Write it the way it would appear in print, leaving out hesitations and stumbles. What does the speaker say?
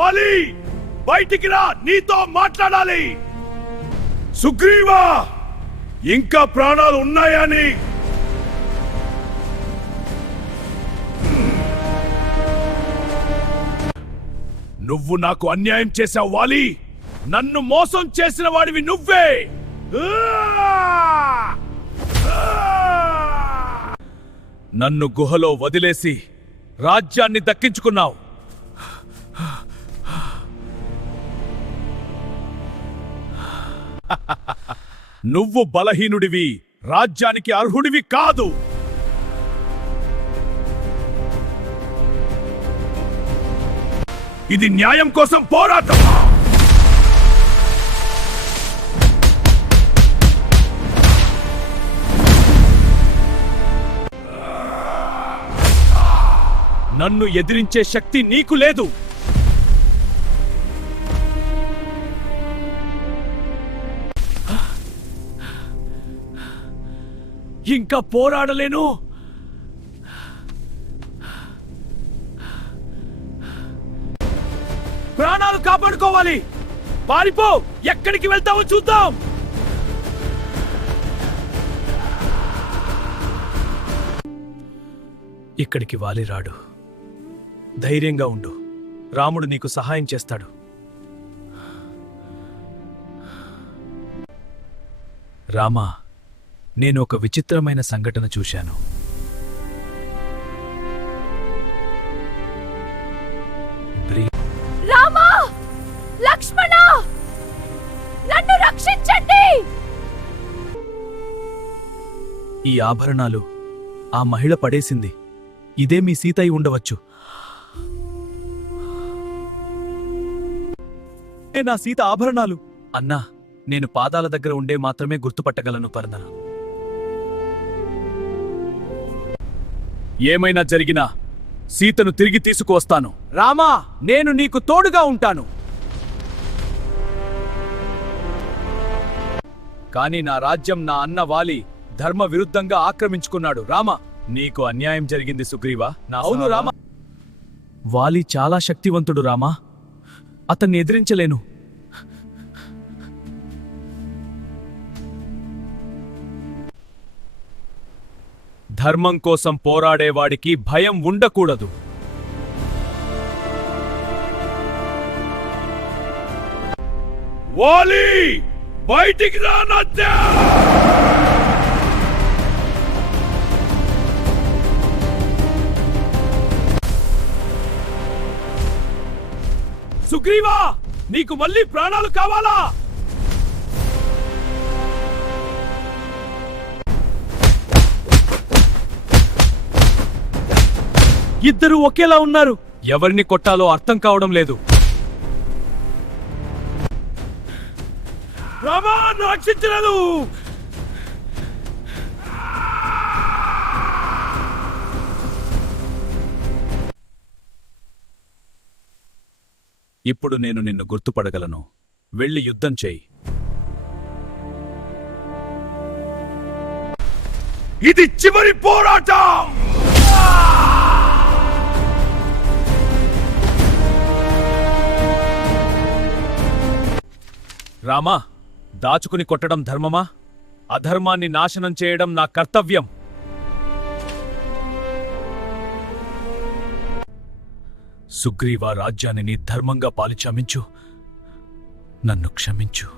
వాలి బయటికి రా, నీతో మాట్లాడాలి. సుగ్రీవా, ఇంకా ప్రాణాలు ఉన్నాయని నువ్వు నాకు అన్యాయం చేశావు వాలి. నన్ను మోసం చేసిన వాడివి నువ్వే. నన్ను గుహలో వదిలేసి రాజ్యాన్ని దక్కించుకున్నావు. నువ్వు బలహీనుడివి, రాజ్యానికి అర్హుడివి కాదు. ఇది న్యాయం కోసం పోరాటం. నన్ను ఎదిరించే శక్తి నీకు లేదు. ఇంకా పోరాడలేను. ప్రాణాలు కాపాడుకోవాలి. పారిపో, ఎక్కడికి వెళ్తావో చూద్దాం. ఇక్కడికి వాలి రాడు. ధైర్యంగా ఉండు, రాముడు నీకు సహాయం చేస్తాడు. రామా, నేను ఒక విచిత్రమైన సంఘటన చూశాను. రామా, లక్ష్మణ, నన్ను రక్షించండి. ఈ ఆభరణాలు ఆ మహిళ పడేసింది. ఇదే మీ సీత అయి ఉండవచ్చు. నా సీత ఆభరణాలు. అన్నా, నేను పాదాల దగ్గర ఉండే మాత్రమే గుర్తుపట్టగలను పరదన. ఏమైనా జరిగినా సీతను తిరిగి తీసుకువస్తాను. రామా, నేను నీకు తోడుగా ఉంటాను. కాని నా రాజ్యం నా అన్న వాలి ధర్మ విరుద్ధంగా ఆక్రమించుకున్నాడు. రామా, నీకు అన్యాయం జరిగింది సుగ్రీవా. అవును రామా. వాలి చాలా శక్తివంతుడు రామా. అతన్ని ఎదిరించలేను. ధర్మం కోసం పోరాడేవాడికి భయం ఉండకూడదు. వాలి, బయటికి రానద్దా. సుగ్రీవా, నీకు మళ్ళీ ప్రాణాలు కావాలా? ఇద్దరు ఒకేలా ఉన్నారు. ఎవరిని కొట్టాలో అర్థం కావడం లేదు. రామా, రక్షించలేదు. ఇప్పుడు నేను నిన్ను గుర్తుపడగలను. వెళ్ళి యుద్ధం చేయి. ఇది చివరి పోరాటం. రామా, దాచుకుని కొట్టడం ధర్మమా? అధర్మాన్ని నాశనం చేయడం నా కర్తవ్యం. సుగ్రీవ రాజ్యాన్ని నీ ధర్మంగా పాలించమించు. నన్ను క్షమించు.